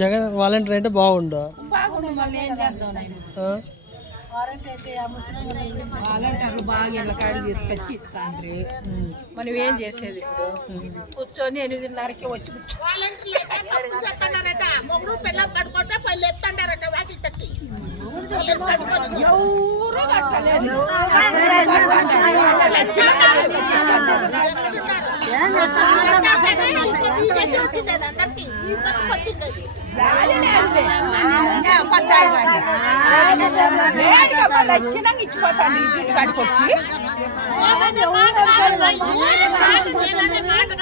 Jagan volunteer అంటే బాగుండు? వాలంటీర్లు బాగా ఇళ్ళ కాడి తీసుకొచ్చి ఇస్తాండ్రి. మనం ఏం చేసేది ఇప్పుడు? కూర్చొని ఎనిమిదిన్నరకి వచ్చి ఎవరు వచ్చినాక ఇచ్చిపోతాను ఇంటి కాడికి వచ్చి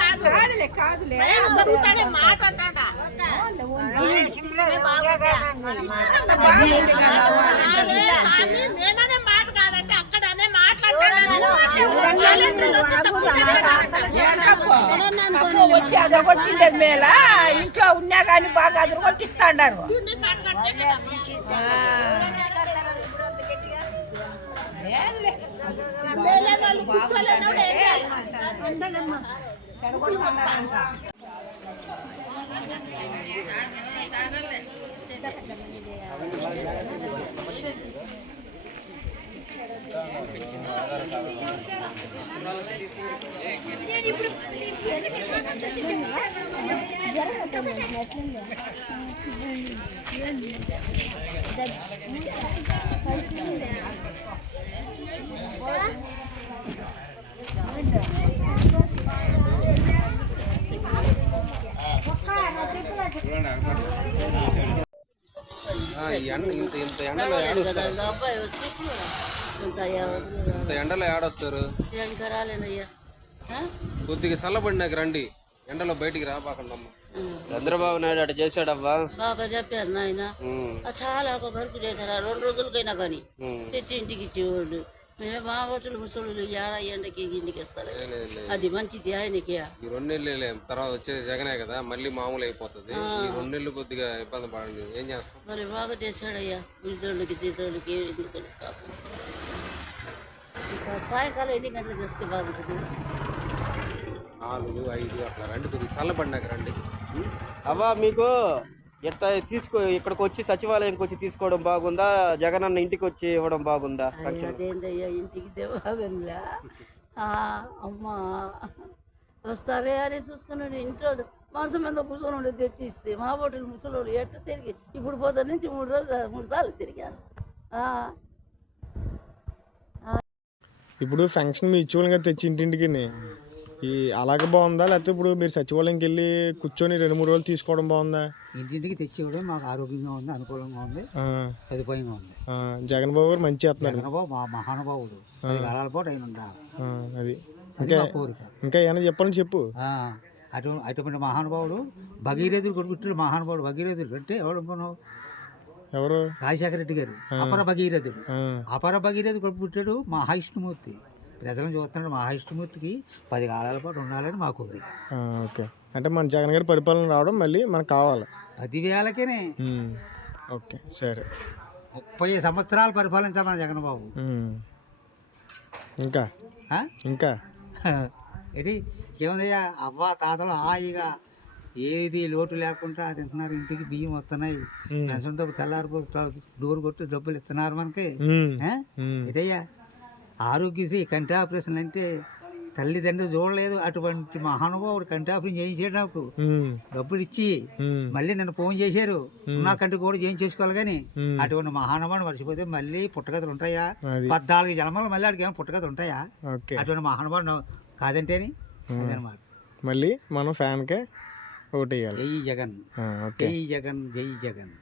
కాదులే కాదులే బాగుంది కదా నేననే మాట కాదంటే అక్కడ అనే మాట్లాడతాను అప్పుడు వచ్చి అదొకటిండేది మేళ ఇంట్లో ఉన్నా కానీ బాగా అదొకటిస్తాడారు ఆ, ఇంత ఇంత ఎండలో ఏడొస్తారు. ఇంత ఎండలో రాలేదయ్యా కొద్దిగా చల్లబడినాక రండి. ఎండలో బయటికి రాబాకండి చంద్రబాబు నాయుడు అటు చేశాడబ్బా. బాగా చెప్పారు నాయన. చాలా ఒక వరకు చేశారు రెండు రోజులకైనా కానీ. తెచ్చి ఇంటికి ఇచ్చేవాళ్ళు మేమే మా హోటల్ ముసలు యాడ ఎండకి ఇంటికి ఇస్తారు. అది మంచిది ఆయనకి. ఈ రెండు నెలలే తర్వాత వచ్చేది జగనే కదా మళ్ళీ మామూలు అయిపోతుంది. ఈ రెండు నెలలు కొద్దిగా ఇబ్బంది పడండి. ఏం చేస్తాం? మరి బాగా చేశాడయ్యా. వృద్ధులకి సీతోళ్ళకి. ఇంకా సాయంకాలం ఎన్ని గంటలకు వస్తే బాగుంటుంది? నాలుగు ఐదు అట్లా రండి కొద్దిగా చల్లబడినాక రండి. అవ్వా మీకు ఎట్లా తీసుకో ఇక్కడికి వచ్చి సచివాలయంకి వచ్చి తీసుకోవడం బాగుందా? జగన్ అన్న ఇంటికి వచ్చి ఇవ్వడం బాగుందా? అదేందయ్యా ఇంటికి అమ్మా. వస్తారే అని చూసుకున్నాడు ఇంట్లో మాంసం మీద కూర్చొని తెచ్చి ఇస్తే మా హోటల్ ముసలోడు ఎట్ట తిరిగి ఇప్పుడు పోతా నుంచి మూడు రోజులు మూడు సార్లు తిరిగాను ఆ, ఇప్పుడు ఫంక్షన్ మీ ఇచ్చేవాళ్ళం కదా తెచ్చి ఇంటింటికి ఈ అలాగే బాగుందా? లేకపోతే ఇప్పుడు మీరు సచివాలయంకి వెళ్ళి కూర్చొని రెండు మూడు రోజులు తీసుకోవడం బాగుందా? ఇంటింటికి తెచ్చివ్వడం మాకు ఆరోగ్యంగా ఉంది అనుకూలంగా ఉంది సదుపాయంగా ఉంది. జగన్ బాబు గారు మంచి చేస్తున్నారు. మా మహానుభావుడు. కాలాల పాటు ఆయన ఉండాలి. ఆ, అది. అది ఇంకా మా కోరిక. ఇంకా ఏమైనా చెప్పాలని చెప్పు. అటు అటువంటి మహానుభావుడు భగీరథుడు కొడుకుట్టాడు మహానుభావుడు భగీరథుడు అంటే ఎవడు అనుకున్నావు? ఎవరు? రాజశేఖర రెడ్డి గారు. అపర భగీరథుడు. అపర భగీరథుడు కొడుకు పుట్టాడు మహావిష్ణుమూర్తి. ప్రజలను చూస్తున్నాడు మహావిష్ణుమూర్తికి పది కాలాల పాటు ఉండాలని మా కోరిక. ఓకే. అంటే మన జగన్ గారి పరిపాలన రావడం మళ్ళీ మనకు కావాలి. పది వేలకేనే. ఓకే సరే. ముప్పై సంవత్సరాలు పరిపాలించాలి జగన్బాబు ఉమ్. ఇంకా? ఆ? ఇంకా? ఏంటి? ఏముందయ్యా? అవ్వ తాతలు హాయిగా ఏది లోటు లేకుండా తింటున్నారు. ఇంటికి బియ్యం వస్తున్నాయి. పెన్షన్ డబ్బు తెల్లారిపోతే డోర్ కొట్టి డబ్బులు ఇస్తున్నారు మనకి. ఏటయ్యా? ఆరోగ్యశ్రీ కంటి ఆపరేషన్ అంటే తల్లిదండ్రులు చూడలేదు. అటువంటి మహానుభావుడు కంటి ఆపరేషన్ చేయించాడు నాకు. డబ్బులు ఇచ్చి మళ్ళీ నన్ను ఫోన్ చేశారు. నా కంటి కూడా చేయించేసుకోవాలి కానీ. అటువంటి మహానుభావుడు మర్చిపోతే మళ్ళీ పుట్టగతులు ఉంటాయా? పద్నాలుగు జన్మలు మళ్ళీ అడిగి ఏమైనా పుట్టగతులు ఉంటాయా? అటువంటి మహానుభావుడు కాదంటేని అదనమాట. మళ్ళీ మనం ఫ్యాన్కే జై జగన్. జై జగన్ జై జగన్.